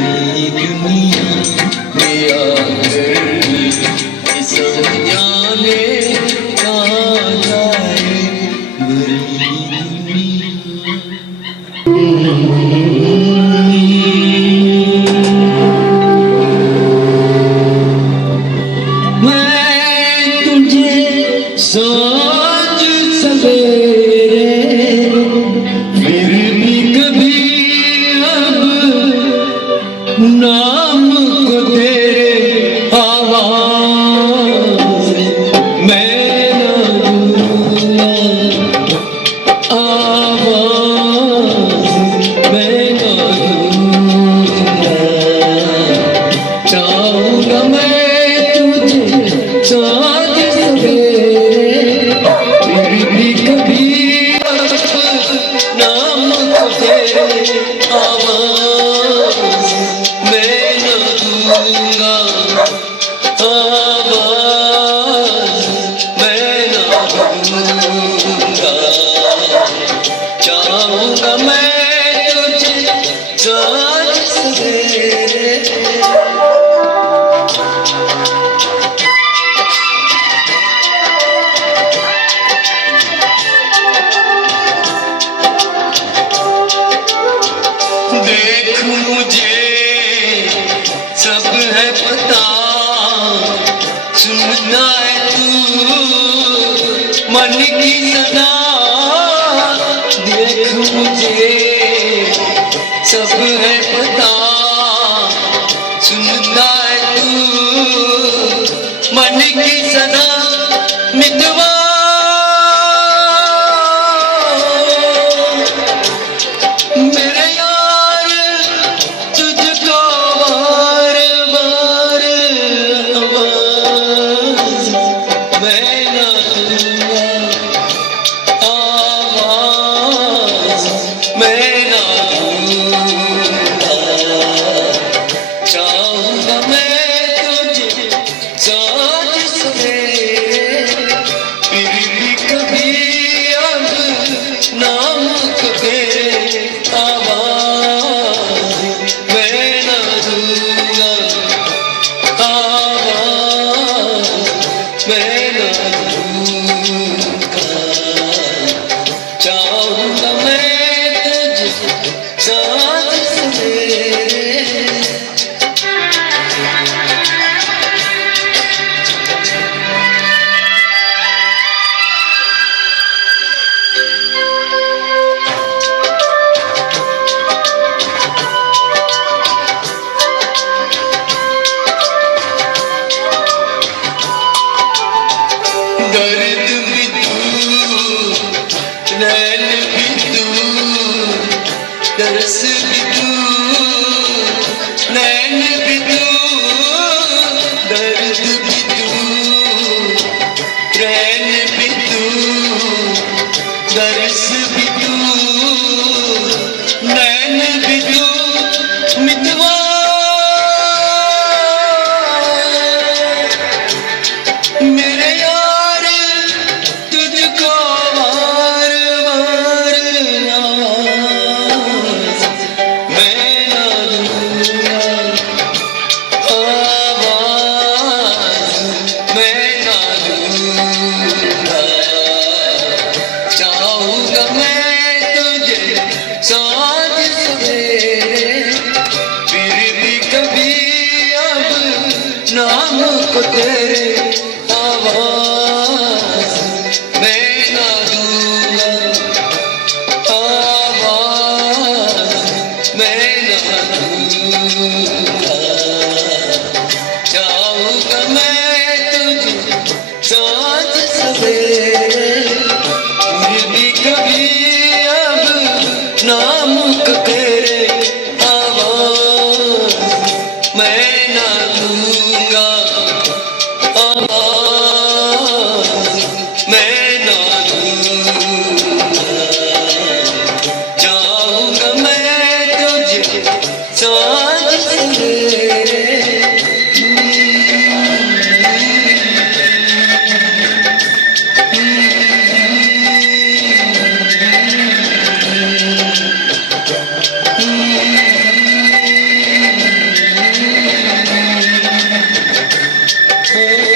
भरी दुनिया में आकर इस जाने कहाँ जाए भरी मैं तुझे सोच सवेरे फिर भी कभी अब नाम को तेरे आवाज मैं न भूलूंगा आवाज मैं न भूलूंगा चाहूंगा मैं तुझे साथ सवेरे फिर भी कभी नाम को तेरे आवाज मैं न दूंगा आवाज मैं न दूंगा चाहूंगा मैं तुझे साथ सवेरे देख मुझे सब है पता सुनना है तू मन की सदा देख मुझे सब है पता सुनना है तू मन की सदा मितवा मेरे यार तुझको बार बार आवाज मैं न दूंगा आवाज मैं न दूंगा चाहूंगा मैं तुझे साथ सवेरे फिर भी कभी अब नाम को तेरे आवाज मैं न दूंगा आवाज मैं न दूंगा चाहूंगा मैं तुझे साथ सवेरे दर्द भी तू नैन भी तू तरस भी तू नैन भी तू दर्द भी तू नैन भी तू तरस भी तू नैन भी तू मितवा मेरे यार तुझको बार बार आवाज मैं न दूंगा आवाज मैं न दूंगा चाहूंगा मैं तुझे साथ सवेरे फिर भी कभी अब नाम को तेरे आवाज मैं न दूंगा आवाज मैं न दूंगा चाहूंगा मैं तुझे साथ सवेरे फिर भी कभी अब नाम को तेरे आवाज मैं न दूंगा आवाज हो